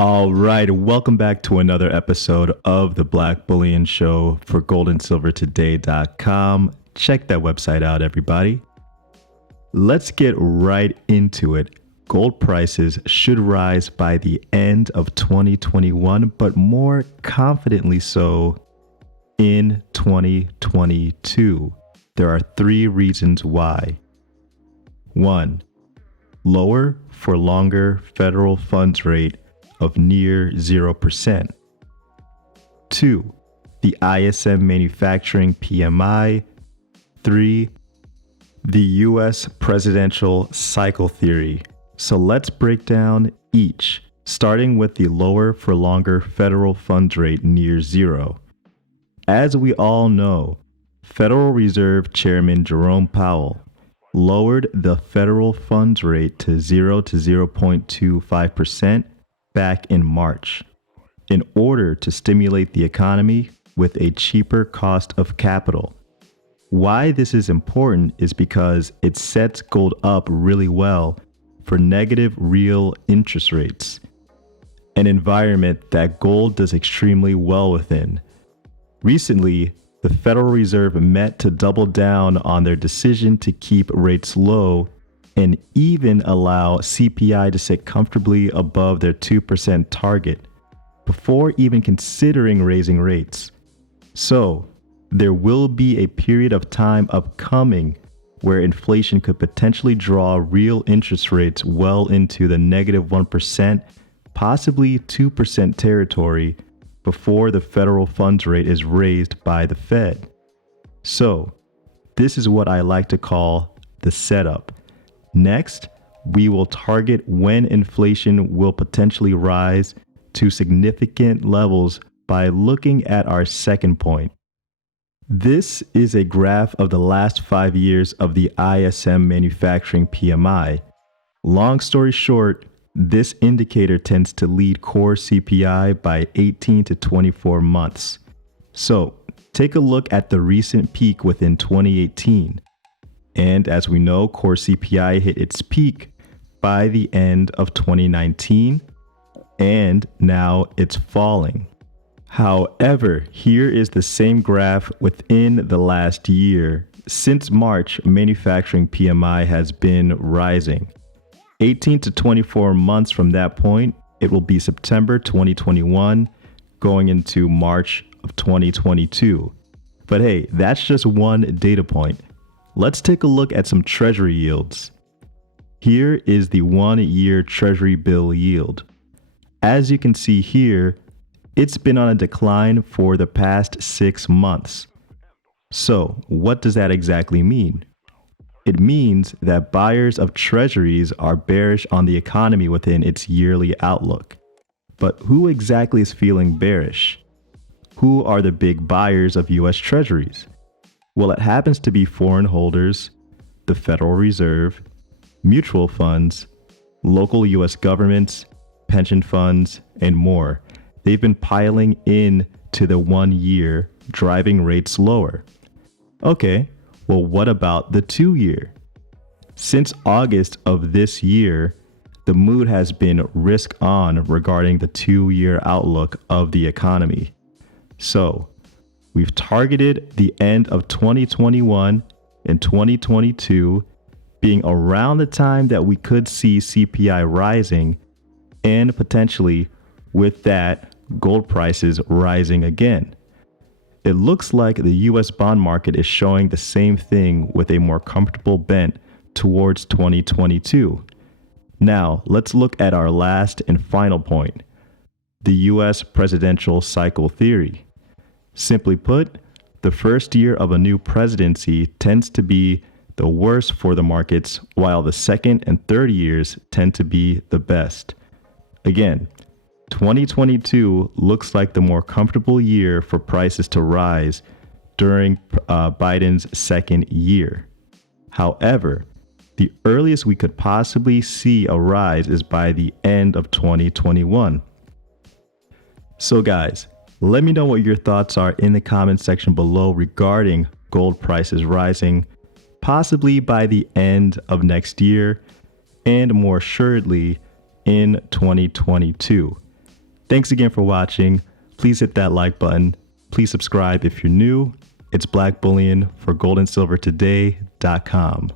All right, welcome back to another episode of the Black Bullion Show for goldandsilvertoday.com. Check that website out, everybody. Let's get right into it. Gold prices should rise by the end of 2021, but more confidently so in 2022. There are three reasons why. 1. Lower for longer federal funds rate of near 0%. 2. The ISM Manufacturing PMI. 3. The U.S. presidential cycle theory. So let's break down each, starting with the lower for longer federal funds rate near zero. As we all know, Federal Reserve Chairman Jerome Powell lowered the federal funds rate to 0 to 0.25% back in March in order to stimulate the economy with a cheaper cost of capital. Why this is important is because it sets gold up really well for negative real interest rates, an environment that gold does extremely well within. Recently, the Federal Reserve met to double down on their decision to keep rates low and even allow CPI to sit comfortably above their 2% target before even considering raising rates. So, there will be a period of time upcoming where inflation could potentially draw real interest rates well into the negative 1%, possibly 2% territory before the federal funds rate is raised by the Fed. So, this is what I like to call the setup. Next, we will target when inflation will potentially rise to significant levels by looking at our second point. This is a graph of the last 5 years of the ISM Manufacturing PMI. Long story short, this indicator tends to lead core CPI by 18 to 24 months. So, take a look at the recent peak within 2018. And as we know, core CPI hit its peak by the end of 2019, and now it's falling. However, here is the same graph within the last year. Since March, manufacturing PMI has been rising. 18 to 24 months from that point, it will be September 2021 going into March of 2022. But hey, that's just one data point. Let's take a look at some Treasury yields. Here is the 1-year Treasury bill yield. As you can see here, it's been on a decline for the past 6 months. So, what does that exactly mean? It means that buyers of treasuries are bearish on the economy within its yearly outlook. But who exactly is feeling bearish? Who are the big buyers of US treasuries? Well, it happens to be foreign holders, the Federal Reserve, mutual funds, local US governments, pension funds, and more. They've been piling in to the 1 year, driving rates lower. Okay, well, what about the 2 year? Since August of this year, the mood has been risk on regarding the 2-year outlook of the economy. So, we've targeted the end of 2021 and 2022 being around the time that we could see CPI rising, and potentially with that, gold prices rising again. It looks like the US bond market is showing the same thing with a more comfortable bent towards 2022. Now, let's look at our last and final point, the US presidential cycle theory. Simply put, the first year of a new presidency tends to be the worst for the markets, while the second and third years tend to be the best. Again, 2022 looks like the more comfortable year for prices to rise during Biden's second year. However, the earliest we could possibly see a rise is by the end of 2021. So guys, let me know what your thoughts are in the comment section below regarding gold prices rising, possibly by the end of next year, and more assuredly in 2022. Thanks again for watching. Please hit that like button. Please subscribe if you're new. It's Black Bullion for goldandsilvertoday.com.